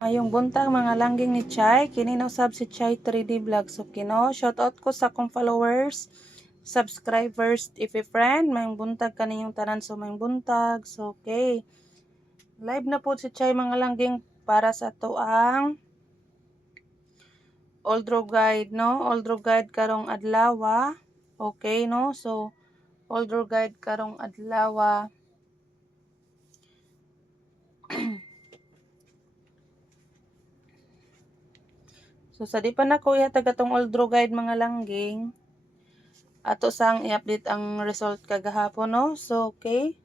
Ayong buntag mga langging ni Chai, kini na usab si Chai 3D Vlog. So kino, shoutout ko sa akong followers, subscribers, if a friend, mayong buntag kaniyong tanan, so mayong buntag. So okay, live na po si Chai mga langging para sa to ang Oldro Guide, no? Oldro Guide karong adlawa. Okay, no? So Oldro Guide karong adlawa. So sa di pa na ko ihatag atong Oldro Guide mga langging, ato sang i-update ang result kagahapon, no? So okay.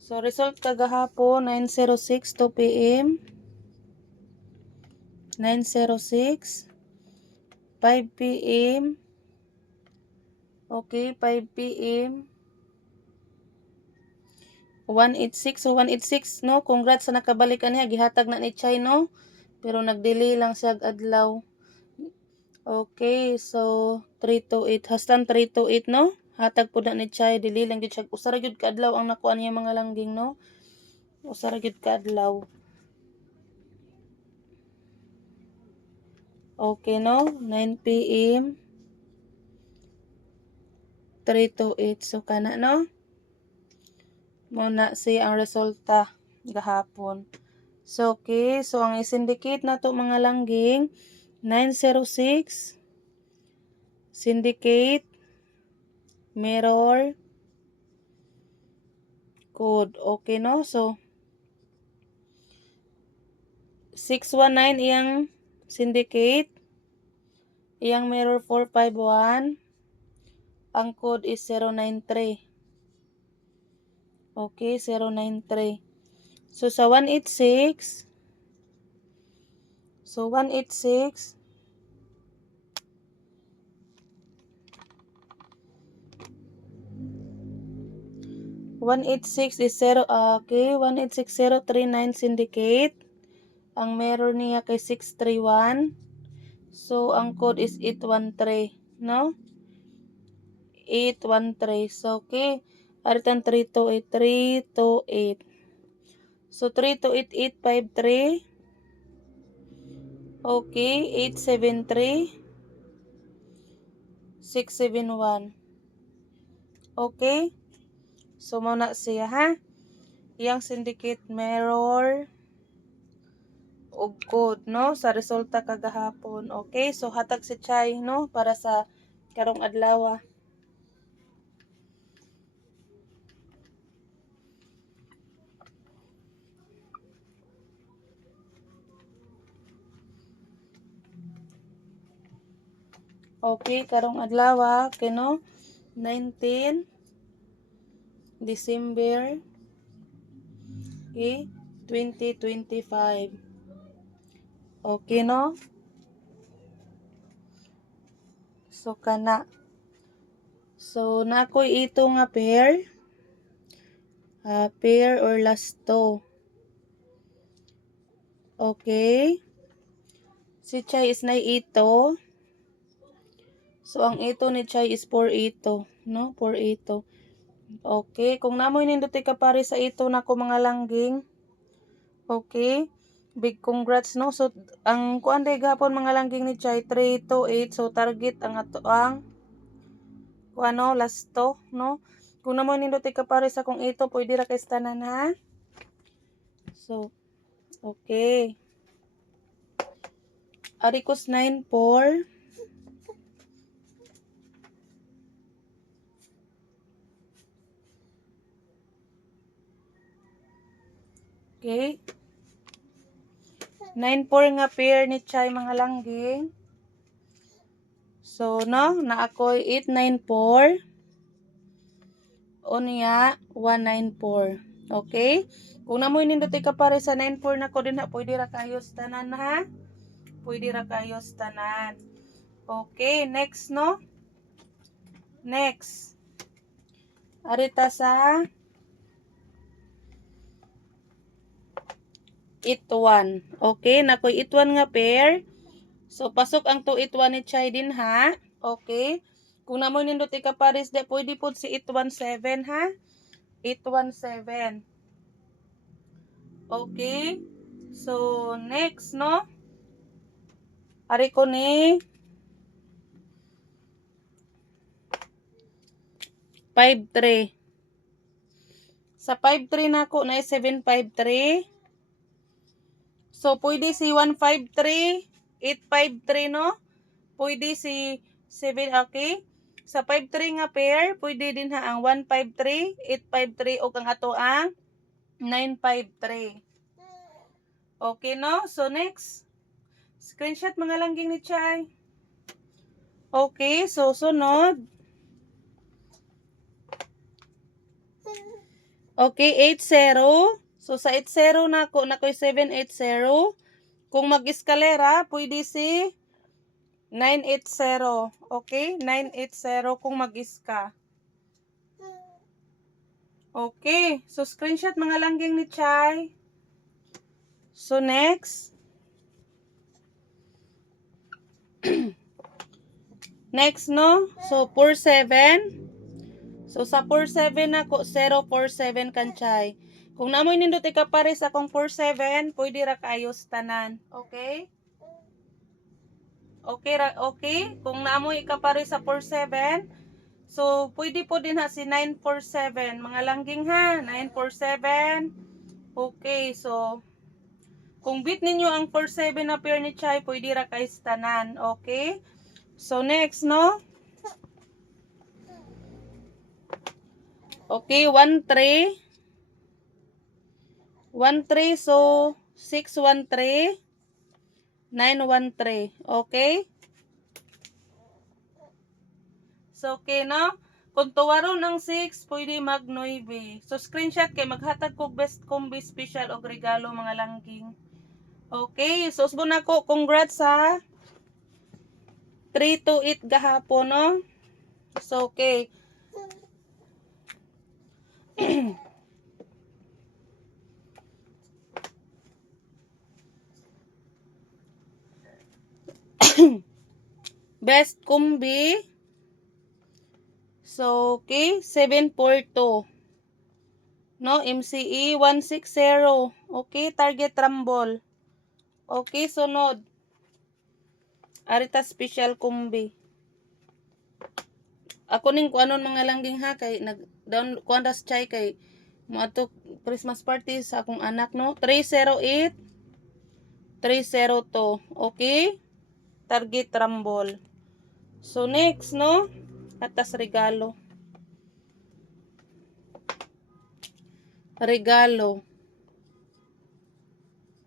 So result kagahapon 9:06 2 PM. 9:06 5 PM. Okay, 5 PM. 186. So 186, no? Congrats sa nakabalikan niya, gihatag na ni Chay, no? Pero nag-delay lang siya adlaw. Okay, so 328 hastan 328, no? Hatag po na ni Chay, dili lang gyud siya. Usa ra gyud ka adlaw ang nakuha niya mga langging, no? Usa ra gyud ka adlaw. Okay, no? 9 PM 328. So kana, no? Muna si ang resulta gahapon. So okay, so ang i-syndicate na to mga langging 906 syndicate mirror code. Okay, no? So 619 iyang syndicate, iyang mirror 451, ang code is 093. Okay, 093. So sa 186, so 186 186 is 0, okay, 186039 syndicate. Ang meron niya kay 631. So ang code is 813, no? 813. So okay, aritan 328. So 328,853. Okay, 873 671. Okay? So muna siya, ha? Iyang syndicate mirror og code, no? Sa resulta kagahapon. Okay? So hatag si Chay, no? Para sa karong adlaw. Okay, karong adlaw, kino 19 December, okay, 2025. Okay, no? So kana. So nakoy ito nga pair. Pair or lasto. Okay. Si Chay is na ito. So ang ito ni Chay is 4 ito, no? 4 ito. Okay, kung namoy ninduti ka pare sa ito nako mga langging. Okay. Big congrats, no? So ang kuan day gapon mga langging ni Chay 3 to 8. So target ang ato ang kuano lasto, no? Kung namoy ninduti ka pare sa kung ito pwede ra kay tanan, ha? So okay. Aricos 94. Okay. 94 nga pair ni Chay mga langging. So, no, na ako'y 894. O niya, 194. Okay? Kung namoy ninduti ka pare sa 94 na ko din ha, pwede ra kayo tanan, ha? Pwede ra kayo tanan. Okay, next, no? Next. Arita sa ituan. Okay, nakoy ituan nga pair. So, pasok ang 281 ni Chay din, ha? Okay. Kung namoy ninduti ka pares, de pwede po si 817, ha? 817. Okay. So, next, no? Ari ko ni 5-3. Sa 5-3 na ako na 7-5-3. So, pwede si 1-5-3, 8-5-3, no? Pwede si 7, okay? Sa 5-3 nga pair, pwede din ha ang 1-5-3, 8-5-3 o ang ato ang 9-5-3. Okay, no? So, next. Screenshot mga langging ni Chay. Okay, so sunod. Okay, 8-0. So, sa 8-0 na ako, nako'y 7-8-0. Kung mag-eskalera, pwede si 9-8-0. Okay, 9-8-0 kung mag-iska. Okay, so screenshot mga langging ni Chay. So, next. Next, no? So, 4-7. So, sa 4-7 ako, 0-4-7 kan Chay. Kung namoy nindot ikapares akong 4-7, pwede ra kaayos tanan. Okay? Okay? Kung namoy ikapares sa 4-7, so, pwede po din ha si 9-4-7. Mga langging ha, 9-4-7. Okay, so, kung beat ninyo ang 4-7 na pair ni Chay, pwede ra kaayos tanan. Okay? So, next, no? Okay, 1-3. 1-3, so 6-1-3, 9-1-3. Okay? So, okay, no? Kung tuwaron ng 6, pwede mag 9. So, screenshot kay maghatag ko best combi special o regalo mga langging. Okay, so usbo na ko. Congrats sa 3-8 gahapon, no? So, okay. Best combi. So, okay, 742. No, MCE 160. Okay, target rumble. Okay, sunod. Arita special kumbi. Ako ning kuanon mga langging ha kay nag down kuandas chay kay mo ato Christmas party sa akong anak, no. 308 302. Okay? Target rumble. So next, no? Atas regalo. Regalo.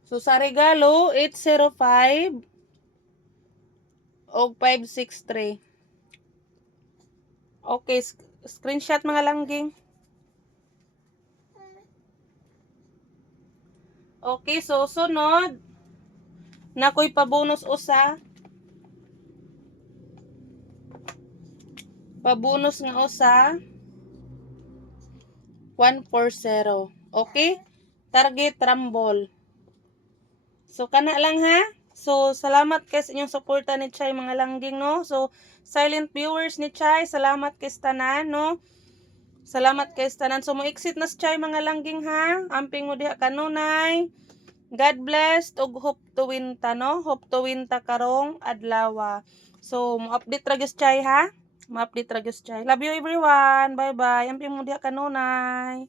So sa regalo 805 o 563. Okay, screenshot mga langging. Okay, so sunod. Nakoy pabonus usa. Pabonus nga usa. 140. Okay? Target rumble. So kana lang ha. So salamat kay sa inyong suporta ni Chay mga langging, no. So silent viewers ni Chay, salamat kay tanan, no. Salamat kay tanan. So mo exit na si Chay mga langging ha. Amping mo diha kanunay. God bless ug hope to win ta, no. Hope to win ta karong adlaw. So mo update ra gyud Chay ha. Mo update ra gyud Chay. Love you everyone. Bye bye. Amping mo diha kanunay.